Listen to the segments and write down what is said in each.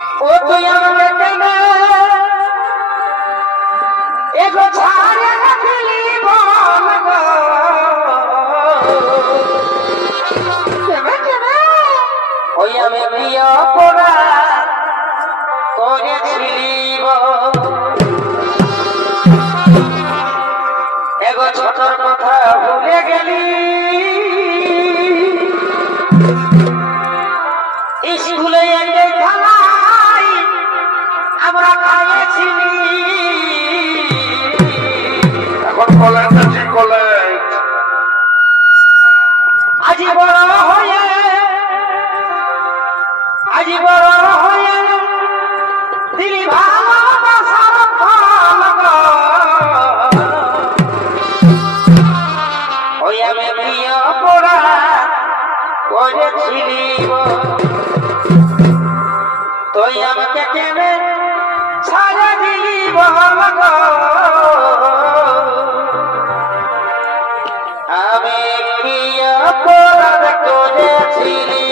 ও তুই আমাকে কেনে এগো ছাড়ে দিলি বল গো ওই আমি প্রিয় করা করেছিলি এগো ছোটর কথা ভুলে গেলি স্কুলে খেলাই আমরা খাইয়েছিলি এখন কলেজ আছে কলেজ আজি বড় হয়ে আজি বড় হয়ে দিলি ভালোবাসার ফল গো ওই আমি প্রিয় পড়া করেছিলি তুই আমাকে কেনে ছাড়া দিলি বল গো আমি প্রিয় পড়া করেছিলি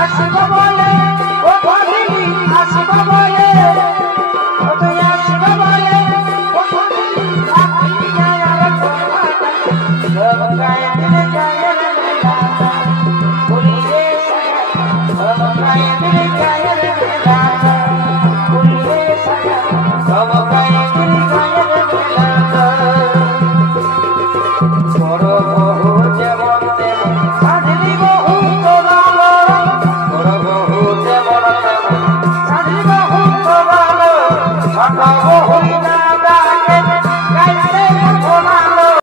আসিবা বলে ও ভাবিনি আসিবা বলে ও তুই আসিবা বলে ও ভাবিনি আপনি আর কথা সব গায়ে দিলে গায়ে মেলা বলিয়ে সব গায়ে দিলে গায়ে মেলা বলিয়ে সব গায়ে দিলে গায়ে মেলা বড় বহু যেমন তেমন সাধলি বহু Oh,